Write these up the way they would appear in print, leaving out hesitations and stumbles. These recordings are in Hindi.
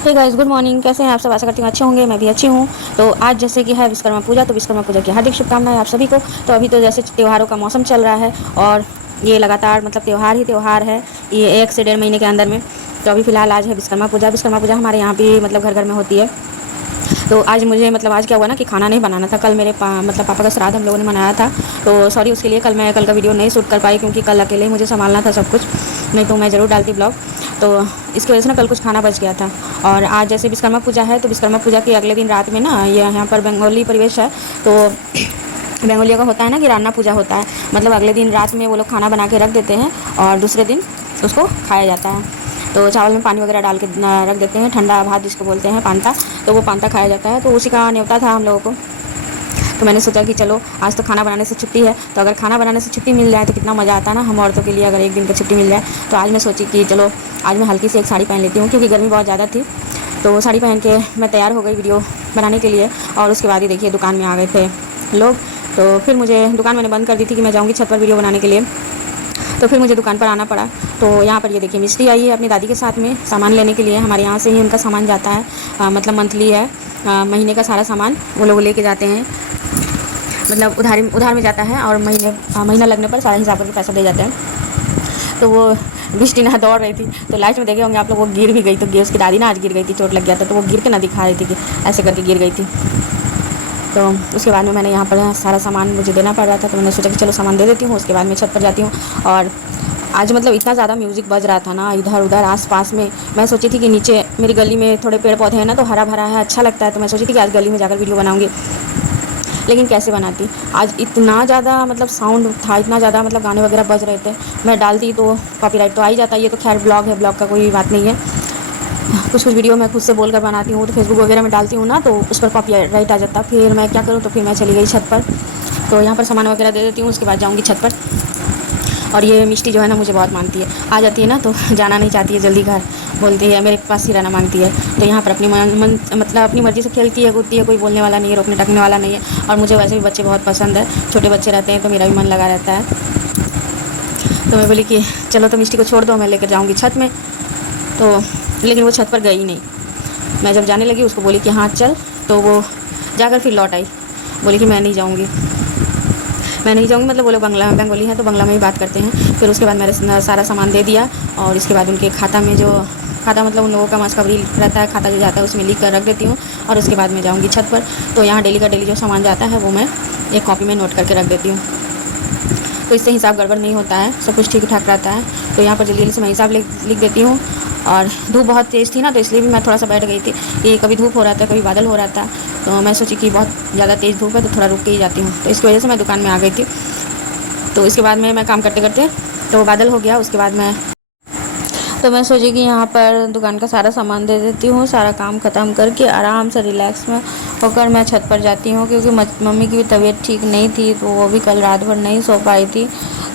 Hey guys, good morning. कैसे हैं आप सब? आशा करती हूँ अच्छे होंगे। मैं भी अच्छी हूँ। तो आज जैसे कि है विश्वकर्मा पूजा, तो विश्वकर्मा पूजा की हार्दिक शुभकामनाएं आप सभी को। तो अभी तो जैसे त्योहारों का मौसम चल रहा है और ये लगातार मतलब त्यौहार ही त्यौहार है, ये 1 से 1.5 महीने के अंदर में। तो अभी फ़िलहाल आज है विश्वकर्मा पूजा। विश्वकर्मा पूजा हमारे यहाँ भी मतलब घर घर में होती है। तो आज मुझे मतलब आज क्या हुआ ना कि खाना नहीं बनाना था। कल मेरे मतलब पापा का श्राद्ध हम लोगों ने मनाया था। तो सॉरी उसके लिए कल का वीडियो नहीं शूट कर पाई, क्योंकि कल अकेले ही मुझे संभालना था सब कुछ, नहीं तो मैं ज़रूर डालती ब्लॉग। तो इसकी वजह से ना कल कुछ खाना बच गया था। और आज जैसे विश्वकर्मा पूजा है, तो विश्वकर्मा पूजा के अगले दिन रात में ना ये यहाँ पर बंगाली परिवेश है। तो बंगालियों का होता है ना कि रान्ना पूजा होता है, मतलब अगले दिन रात में वो लोग खाना बना के रख देते हैं और दूसरे दिन उसको खाया जाता है। तो चावल में पानी वगैरह डाल के रख देते हैं, ठंडा भात जिसको बोलते हैं पांता। तो वो पांता खाया जाता है। तो उसी का न्योता था हम लोगों को। तो मैंने सोचा कि चलो आज तो खाना बनाने से छुट्टी है, तो अगर खाना बनाने से छुट्टी मिल जाए तो कितना मज़ा आता है ना हम औरतों के लिए, अगर एक दिन का छुट्टी मिल जाए। तो आज मैं सोची कि चलो आज मैं हल्की सी एक साड़ी पहन लेती हूँ, क्योंकि गर्मी बहुत ज़्यादा थी। तो साड़ी पहन के मैं तैयार हो गई वीडियो बनाने के लिए। और उसके बाद ही देखिए दुकान में आ गए थे लोग। तो फिर मुझे दुकान मैंने बंद कर दी थी कि मैं जाऊँगी छत पर वीडियो बनाने के लिए। तो फिर मुझे दुकान पर आना पड़ा। तो यहाँ पर ये देखिए मिस्त्री आई है अपनी दादी के साथ में सामान लेने के लिए। हमारे यहाँ से ही उनका सामान जाता है, मतलब मंथली है, महीने का सारा सामान वो लोग लेके जाते हैं। मतलब उधार में जाता है और महीना लगने पर सारा हिसाब करके पैसा दे जाते हैं। तो वो बिस्टी ना दौड़ रही थी, तो लास्ट में देखे होंगे आप लोग, वो गिर भी गई। तो उसकी दादी ना आज गिर गई थी, चोट लग गया था, तो वो गिर के ना दिखा रही थी कि ऐसे करके गिर गई थी। तो उसके बाद में मैंने यहाँ पर सारा सामान मुझे देना पड़ रहा था, तो मैंने सोचा कि चलो सामान दे देती हूँ, उसके बाद मैं छत पर जाती हूँ। और आज मतलब इतना ज़्यादा म्यूज़िक बज रहा था ना इधर उधर आस-पास में। मैं सोची थी कि नीचे मेरी गली में थोड़े पेड़ पौधे हैं ना, तो हरा भरा है, अच्छा लगता है। तो मैं सोची थी कि आज गली में जाकर वीडियो बनाऊँगी, लेकिन कैसे बनाती। आज इतना ज़्यादा मतलब साउंड था, इतना ज़्यादा मतलब गाने वगैरह बज रहे थे। मैं डालती तो कॉपीराइट तो आ ही जाता। ये तो खैर ब्लॉग है, ब्लॉग का कोई बात नहीं है। कुछ वीडियो मैं खुद से बोल कर बनाती हूँ, तो फेसबुक वगैरह में डालती हूँ ना, तो उस पर कॉपीराइट आ जाता। फिर मैं क्या करूँ, तो फिर मैं चली गई छत पर। तो यहाँ पर सामान वगैरह दे देती हूँ, उसके बाद जाऊँगी छत पर। और ये मिष्टी जो है ना मुझे बहुत मानती है, आ जाती है ना तो जाना नहीं चाहती है जल्दी घर, बोलती है मेरे पास ही रहना मांगती है। तो यहाँ पर अपनी मतलब अपनी मर्ज़ी से खेलती है कूदती है, कोई बोलने वाला नहीं है, रोकने टकने वाला नहीं है। और मुझे वैसे भी बच्चे बहुत पसंद है, छोटे बच्चे रहते हैं तो मेरा भी मन लगा रहता है। तो मैं बोली कि चलो तो मिष्टी को छोड़ दो, मैं लेकर जाऊँगी छत में। तो लेकिन वो छत पर गई नहीं। मैं जब जाने लगी उसको बोली कि हाँ चल, तो वो जाकर फिर लौट आई, बोली कि मैं नहीं जाऊँगी, मैं नहीं जाऊँगी। मतलब वो लोग बंगाली हैं, तो बंगला में ही बात करते हैं। फिर उसके बाद मैंने सारा सामान दे दिया, और इसके बाद उनके खाता में जो खाता मतलब उन लोगों का मास्कवरी रहता है, खाता जो जाता है उसमें लिख कर रख देती हूँ। और उसके बाद मैं जाऊँगी छत पर। तो यहाँ डेली का डेली जो सामान जाता है वो मैं एक कॉपी में नोट करके रख देती हूँ, तो इससे हिसाब गड़बड़ नहीं होता है, सब कुछ ठीक ठाक रहता है। तो यहाँ पर जल्दी जल्दी से मैं हिसाब लिख देती हूँ। और धूप बहुत तेज़ थी ना, तो इसलिए भी मैं थोड़ा सा बैठ गई थी कि कभी धूप हो रहा था कभी बादल हो रहा था। तो मैं सोची कि बहुत ज़्यादा तेज़ धूप है तो थोड़ा रुक के ही जाती हूँ, तो इसकी वजह से मैं दुकान में आ गई थी। तो इसके बाद में मैं काम करते करते तो बादल हो गया। उसके बाद मैं सोची कि यहाँ पर दुकान का सारा सामान दे देती हूँ, सारा काम ख़त्म करके आराम से रिलैक्स में होकर मैं छत पर जाती हूँ, क्योंकि मम्मी की भी तबीयत ठीक नहीं थी, तो वो भी कल रात भर नहीं सो पाई थी।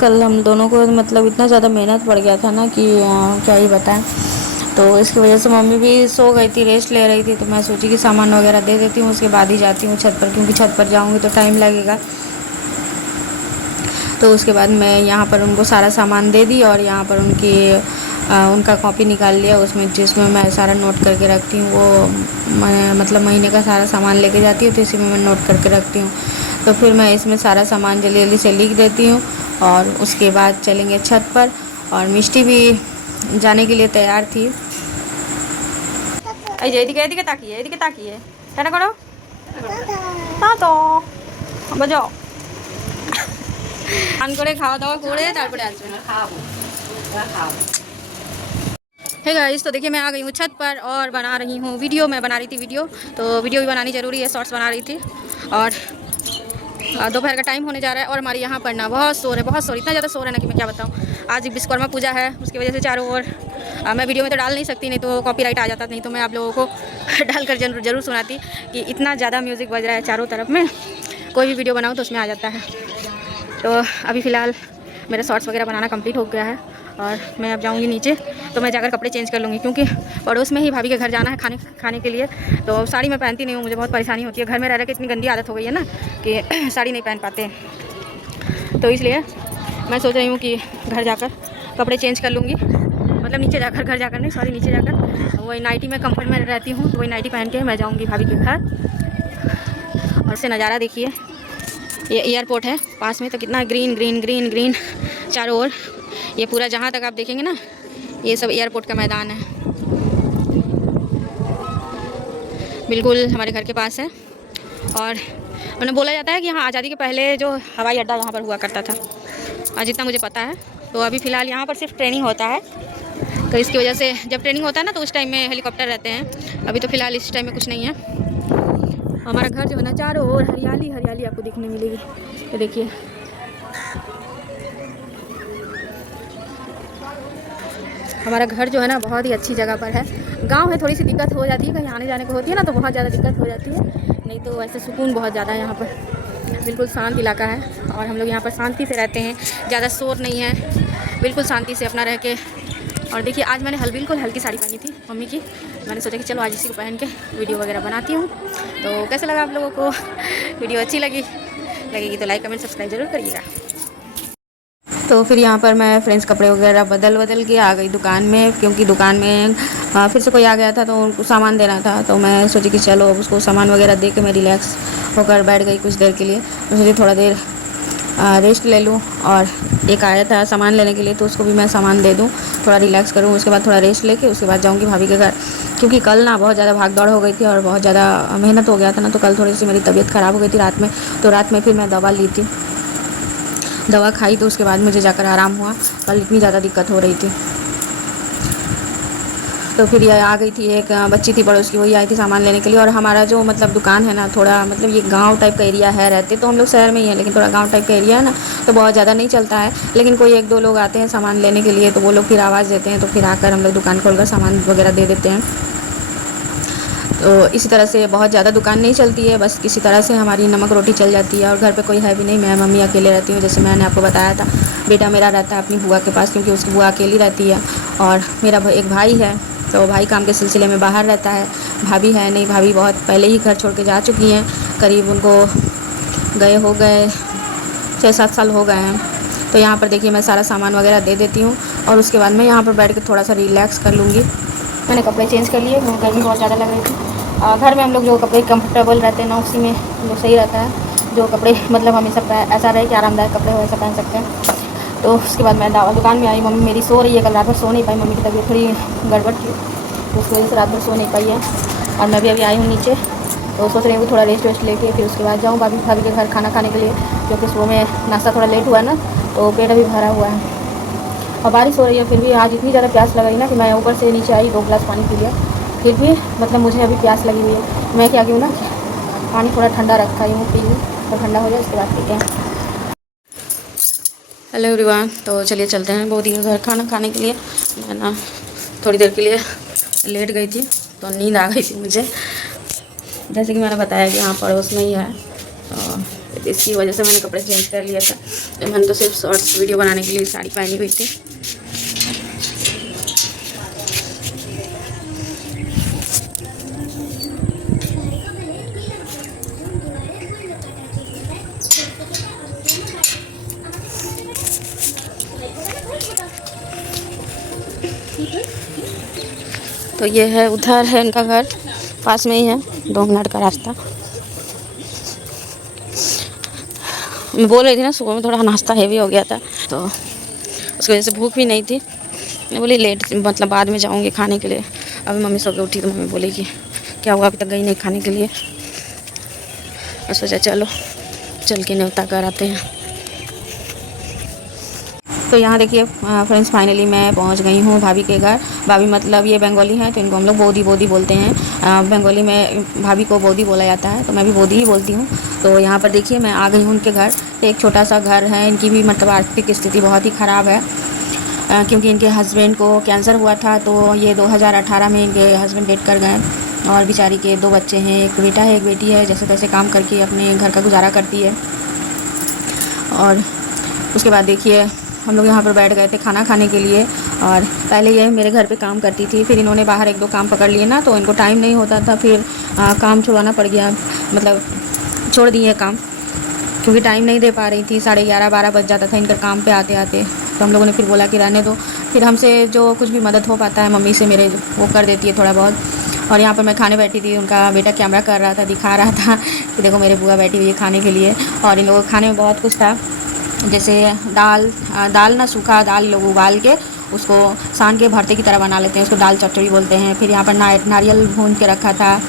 कल हम दोनों को मतलब इतना ज़्यादा मेहनत पड़ गया था ना कि क्या ही बताएं। तो इसकी वजह से मम्मी भी सो गई थी, रेस्ट ले रही थी। तो मैं सोची कि सामान वगैरह दे देती हूँ, उसके बाद ही जाती हूँ छत पर, क्योंकि छत पर जाऊँगी तो टाइम लगेगा। तो उसके बाद मैं यहाँ पर उनको सारा सामान दे दी, और यहाँ पर उनका कॉपी निकाल लिया, उसमें जिसमें मैं सारा नोट करके रखती हूँ। वो मैं मतलब महीने का सारा सामान लेके जाती हूँ, तो इसी में मैं नोट करके रखती हूँ। तो फिर मैं इसमें सारा सामान जल्दी जल्दी से लिख देती हूँ, और उसके बाद चलेंगे छत पर। और मिष्टी भी जाने के लिए तैयार थी। एदिके एदिके ताकिए एदिके ताकिए क्या करो ता तो बजाओ স্নান করে খাওয়া দাওয়া করে তারপরে আসবেন খাবো। हे गाइस, तो देखिए मैं आ गई हूँ छत पर और बना रही हूँ वीडियो। मैं बना रही थी वीडियो, तो वीडियो भी बनानी ज़रूरी है, शॉर्ट्स बना रही थी। और दोपहर का टाइम होने जा रहा है, और हमारे यहाँ पर ना बहुत शोर है, बहुत शोर, इतना ज़्यादा शोर है ना कि मैं क्या बताऊँ। आज विश्वकर्मा पूजा है, उसकी वजह से चारों ओर मैं वीडियो में तो डाल नहीं सकती, नहीं तो कॉपीराइट आ जाता, नहीं तो मैं आप लोगों को डालकर जरूर सुनाती कि इतना ज़्यादा म्यूज़िक बज रहा है चारों तरफ में। कोई भी वीडियो बनाऊँ तो उसमें आ जाता है। तो अभी फ़िलहाल मेरा शॉर्ट्स वगैरह बनाना कंप्लीट हो गया है, और मैं अब जाऊंगी नीचे। तो मैं जाकर कपड़े चेंज कर लूँगी, क्योंकि पड़ोस में ही भाभी के घर जाना है खाने के लिए। तो साड़ी मैं पहनती नहीं हूँ, मुझे बहुत परेशानी होती है, घर में रह के इतनी गंदी आदत हो गई है ना कि साड़ी नहीं पहन पाते। तो इसलिए मैं सोच रही हूँ कि घर जाकर कपड़े चेंज कर लूँगी, मतलब नीचे जाकर, घर जाकर नहीं, सॉरी, नीचे जाकर वही नाइटी में कंफर्ट में रहती हूँ, तो वही नाइटी पहन के मैं जाऊँगी भाभी के घर। और से नज़ारा देखिए, ये एयरपोर्ट है पास में, तो कितना ग्रीन ग्रीन ग्रीन ग्रीन चारों ओर। ये पूरा जहाँ तक आप देखेंगे ना, ये सब एयरपोर्ट का मैदान है, बिल्कुल हमारे घर के पास है। और मैंने बोला जाता है कि यहाँ आज़ादी के पहले जो हवाई अड्डा यहाँ पर हुआ करता था, और जितना मुझे पता है। तो अभी फ़िलहाल यहाँ पर सिर्फ ट्रेनिंग होता है, तो इसकी वजह से जब ट्रेनिंग होता है ना तो उस टाइम में हेलीकॉप्टर रहते हैं। अभी तो फ़िलहाल इस टाइम में कुछ नहीं है। हमारा घर जो है ना, चारों ओर हरियाली हरियाली आपको दिखने मिलेगी। ये देखिए, हमारा घर जो है ना बहुत ही अच्छी जगह पर है। गांव है, थोड़ी सी दिक्कत हो जाती है, कहीं आने जाने को होती है ना तो बहुत ज़्यादा दिक्कत हो जाती है, नहीं तो वैसे सुकून बहुत ज़्यादा है यहाँ पर। बिल्कुल शांत इलाका है और हम लोग यहाँ पर शांति से रहते हैं, ज़्यादा शोर नहीं है, बिल्कुल शांति से अपना रह के। और देखिए, आज मैंने बिल्कुल हल्की साड़ी पहनी थी मम्मी की, मैंने सोचा कि चलो आज इसी को पहन के वीडियो वगैरह बनाती हूँ। तो कैसा लगा आप लोगों को? वीडियो अच्छी लगेगी तो लाइक कमेंट सब्सक्राइब जरूर करिएगा। तो फिर यहाँ पर मैं फ्रेंड्स कपड़े वगैरह बदल के आ गई दुकान में, क्योंकि दुकान में फिर से कोई आ गया था तो उनको सामान देना था। तो मैं सोची कि चलो अब उसको सामान वगैरह दे के मैं रिलैक्स होकर बैठ गई कुछ देर के लिए। तो सोची थोड़ा देर रेस्ट ले लूँ, और एक आया था सामान लेने के लिए तो उसको भी मैं सामान दे दूँ, थोड़ा रिलैक्स करूँ, उसके बाद थोड़ा रेस्ट लेके उसके बाद जाऊँगी भाभी के घर। क्योंकि कल ना बहुत ज़्यादा भाग दौड़ हो गई थी और बहुत ज़्यादा मेहनत हो गया था ना, तो कल थोड़ी सी मेरी तबीयत ख़राब हो गई थी रात में। तो रात में फिर मैं दवा ली थी, दवा खाई तो उसके बाद मुझे जाकर आराम हुआ। कल इतनी ज़्यादा दिक्कत हो रही थी। तो फिर ये आ गई थी, एक बच्ची थी पड़ोस की, वही आई थी सामान लेने के लिए। और हमारा जो मतलब दुकान है ना, थोड़ा मतलब ये गांव टाइप का एरिया है, रहते तो हम लोग शहर में ही हैं लेकिन थोड़ा गांव टाइप का एरिया है ना, तो बहुत ज़्यादा नहीं चलता है। लेकिन कोई एक दो लोग आते हैं सामान लेने के लिए, तो वो लोग फिर आवाज़ देते हैं, तो फिर आकर हम लोग दुकान खोलकर सामान वगैरह दे देते हैं। तो इसी तरह से बहुत ज़्यादा दुकान नहीं चलती है, बस किसी तरह से हमारी नमक रोटी चल जाती है। और घर पे कोई है भी नहीं, मैं मम्मी अकेले रहती हूँ, जैसे मैंने आपको बताया था। बेटा मेरा रहता है अपनी बुआ के पास, क्योंकि उसकी बुआ अकेली रहती है। और मेरा एक भाई है, तो भाई काम के सिलसिले में बाहर रहता है। भाभी है नहीं, भाभी बहुत पहले ही घर छोड़ के जा चुकी हैं, करीब उनको हो गए 6-7 साल हो गए हैं। तो यहाँ पर देखिए, मैं सारा सामान वगैरह दे देती हूँ और उसके बाद मैं यहाँ पर बैठ के थोड़ा सा रिलैक्स कर लूँगी। मैंने कपड़े चेंज कर लिए, गर्मी बहुत ज़्यादा लग रही थी। घर में हम लोग जो कपड़े कंफर्टेबल रहते हैं ना, उसी में जो सही रहता है। जो कपड़े मतलब हमेशा ऐसा रहे कि आरामदायक कपड़े हो, ऐसा पहन सकते हैं। तो उसके बाद मैं दुकान में आई, मम्मी मेरी सो रही है, कल रात भर सो नहीं पाई, मम्मी की तबीयत थोड़ी गड़बड़ थी, तो उसकी वजह से रात भर सो नहीं पाई है। और मैं भी अभी आई हूँ नीचे, तो सोच रही हूँ थोड़ा रेस्ट लेके फिर उसके बाद जाऊँ भाभी के घर खाना खाने के लिए, क्योंकि सुबह में नाश्ता थोड़ा लेट हुआ ना, तो पेट अभी भरा हुआ है। और बारिश हो रही है, फिर भी आज इतनी ज़्यादा प्यास लग रही ना कि मैं ऊपर से नीचे आई, 2 गिलास पानी पी लिया, फिर भी मतलब मुझे अभी प्यास लगी हुई है। मैं क्या क्यों ना पानी थोड़ा ठंडा रखा ही हूँ, पी लूँ तो ठंडा हो जाए, उसके बाद पीते हैं। हेलो एवरीवन, तो चलिए चलते हैं बहुत ही घर खाना खाने के लिए। मैं ना थोड़ी देर के लिए लेट गई थी, तो नींद आ गई थी मुझे, जैसे कि मैंने बताया कि यहाँ पड़ोस में ही है, तो इसकी वजह से मैंने कपड़े चेंज कर लिया था। तो मैंने तो सिर्फ शॉर्ट्स वीडियो बनाने के लिए साड़ी पहनी हुई थी। तो ये है, उधर है इनका घर, पास में ही है, 2 मिनट का रास्ता। मैं बोल रही थी ना, सुबह में थोड़ा नाश्ता हेवी हो गया था, तो उसकी वजह से भूख भी नहीं थी। मैं बोली लेट मतलब बाद में जाऊंगी खाने के लिए। अभी मम्मी सो के उठी तो मम्मी बोली कि क्या हुआ, अभी तक गई नहीं खाने के लिए। और सोचा चलो चल के न्योता कर आते हैं। तो यहाँ देखिए फ्रेंड्स, फाइनली मैं पहुँच गई हूँ भाभी के घर। भाभी मतलब ये बंगाली हैं, तो इनको हम लोग बोदी बोलते हैं। बंगाली में भाभी को बोदी बोला जाता है, तो मैं भी बोदी ही बोलती हूँ। तो यहाँ पर देखिए मैं आ गई हूँ उनके घर। एक छोटा सा घर है, इनकी भी मतलब आर्थिक स्थिति बहुत ही ख़राब है, क्योंकि इनके हस्बैंड को कैंसर हुआ था। तो ये 2018 में इनके हस्बैंड डेथ कर गए। और बेचारी के 2 बच्चे हैं, एक बेटा है एक बेटी है, जैसे तैसे काम करके अपने घर का गुजारा करती है। और उसके बाद देखिए हम लोग यहाँ पर बैठ गए थे खाना खाने के लिए। और पहले ये मेरे घर पे काम करती थी, फिर इन्होंने बाहर 1-2 काम पकड़ लिए ना, तो इनको टाइम नहीं होता था, फिर काम छुड़वाना पड़ गया, मतलब छोड़ दिए काम, क्योंकि टाइम नहीं दे पा रही थी। 11:30-12 बज जाता था इनका काम पे आते आते। तो हम लोगों ने फिर बोला कि रहने दो, फिर हमसे जो कुछ भी मदद हो पाता है मम्मी से मेरे वो कर देती है थोड़ा बहुत। और यहाँ पर मैं खाने बैठी थी, उनका बेटा कैमरा कर रहा था, दिखा रहा था कि देखो मेरे बुआ बैठी हुई है खाने के लिए। और इन लोगों के खाने में बहुत कुछ था, जैसे दाल ना सूखा दाल लोग उबाल के उसको सान के भरते की तरह बना लेते हैं, उसको दाल चटचड़ी बोलते हैं। फिर यहाँ पर नारियल भून के रखा था,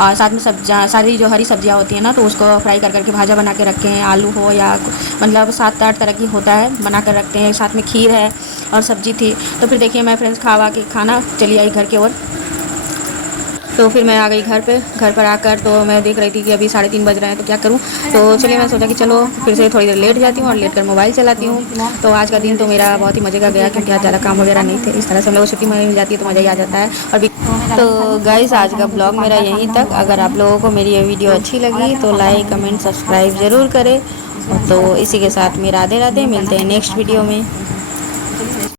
और साथ में सब्जियाँ सारी जो हरी सब्जियाँ होती हैं ना, तो उसको फ्राई कर करके भाजा बना के रखे हैं। आलू हो या मतलब 7-8 तरह की होता है, बना कर रखते हैं। साथ में खीर है और सब्जी थी। तो फिर देखिए मैं फ्रेंड्स खावा के खाना चली आई घर की ओर। तो फिर मैं आ गई घर पे। घर पर आकर तो मैं देख रही थी कि अभी 3:30 बज रहे हैं, तो क्या करूं। तो चलिए मैं सोचा कि चलो फिर से थोड़ी देर लेट जाती हूँ और लेट कर मोबाइल चलाती हूँ। तो आज का दिन तो मेरा बहुत ही मज़े का गया, क्योंकि आज ज़्यादा काम वगैरह नहीं थे। इस तरह से हम लोग को छुट्टी मिल जाती है तो मज़ा ही आ जाता है। और तो गाइस आज का ब्लॉग मेरा यहीं तक। अगर आप लोगों को मेरी ये वीडियो अच्छी लगी तो लाइक कमेंट सब्सक्राइब ज़रूर करें। तो इसी के साथ में राधे राधे, मिलते हैं नेक्स्ट वीडियो में।